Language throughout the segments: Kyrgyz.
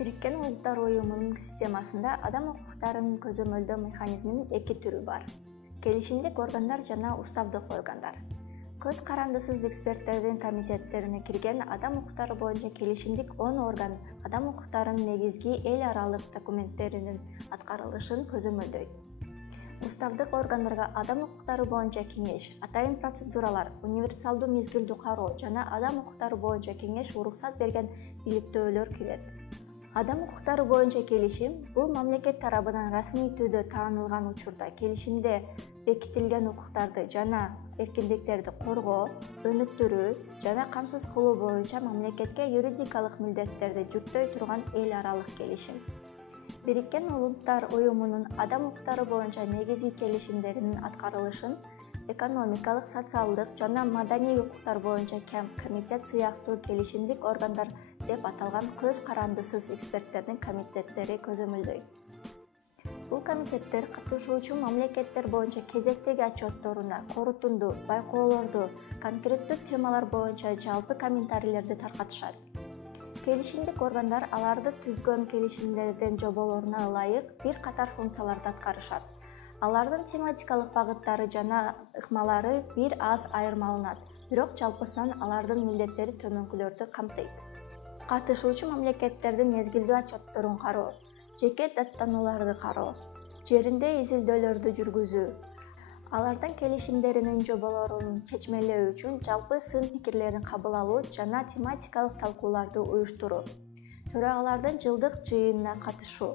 Бириккен Улуттар Уюмунун системасында адам укуктарын көзөмөлдөө механизминин эки түрү бар: келишимдик органдар жана уставдык органдар. Көз карандысыз эксперттердин комитеттерине кирген адам укуктары боюнча келишимдик 10 орган адам укуктарынын негизги эл аралык документтеринин аткарылышын көзөмөлдөйт. Уставдык органдарга адам укуктары боюнча кеңеш, атайын процедуралар, универсалдуу мезгилдүү кароо жана адам укуктары боюнча кеңеш уруксат берген иликтөөлөр кирет. Адам укуктары боюнча келишим бул мамлекет тарабынан расмий түрдө таанылган учурда келишимде бекитилген укуктарды жана эркиндиктерди коргоо, өнүктүрүү жана камсыз кылуу боюнча мамлекетке юридикалык милдеттерди жүктөй турган эл аралык келишим. Бириккен Улуттар Уюмунун адам укуктары боюнча негизги келишимдеринин аткарылышын экономикалык, социалдык жана маданий укуктар боюнча комитет сыяктуу келишимдик органдар деп аталган көз карандысыз эксперттердин комитеттери көзөмөлдөйт. Бул комитеттер катышуучу мамлекеттер боюнча кезектеги отчетторуна корутунду, байкоолорду, конкреттүү темалар боюнча жалпы комментарийлерди таркатышат. Келишимдик органдар аларды түзгөн келишимдердин жоболоруна ылайык бир катар функцияларды аткарышат. Алардын тематикалык багыттары жана ыкмалары бир аз айырмаланат, бирок жалпысынан алардын милдеттери төмөнкүлөрдү камтыйт. Катышуучу мамлекеттердин мезгилдүү отчетторун кароо, жеке даттанууларды кароо, жеринде изилдөөлөрдү жүргүзүү, алардын келишимдеринин жоболорун чечмелөө үчүн жалпы сын пикирлерин кабыл алуу жана тематикалык талкууларды уюштуруу, төрагалардын жылдык жыйынына катышуу,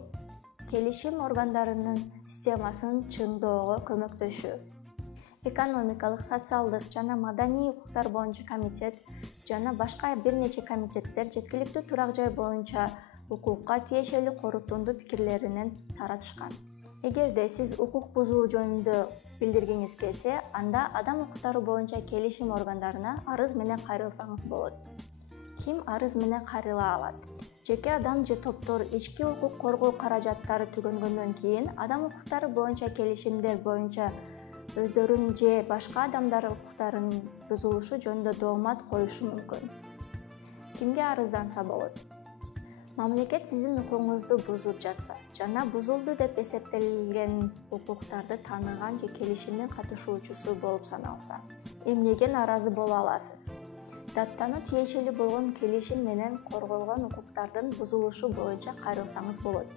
келишим органдарынын системасын чыңдоого көмөктөшүү. Экономикалык, социалдык жана маданий укуктар боюнча комитет жана башка бир нече комитеттер жеткиликтүү турак жай боюнча укукка тиешелүү корутунду пикирлеринен таратышкан. Эгерде сиз укук бузуу жөнүндө билдиргиңиз келсе, анда адам укуктары боюнча келишим органдарына арыз менен кайрылсаңыз болот. Ким арыз менен кайрыла алат? Жеке адам же топтор ички укук коргоо каражаттары түгөнгөндөн кийин адам укуктары боюнча келишимдер боюнча өздөрүн же башка адамдар укуктарынын бузулушу жөнүндө доомат коюшу мүмкүн. Кимге арызданса болот? Мамлекет сиздин укугуңузду бузуп жатса жана бузулду деп эсептелген укуктарды тааныган же келишимдин катышуучусу болуп саналса, эмнеге нааразы боло аласыз? Даттануу тиешелүү болгон келишим менен корголгон укуктардын бузулушу боюнча кайрылсаңыз болот.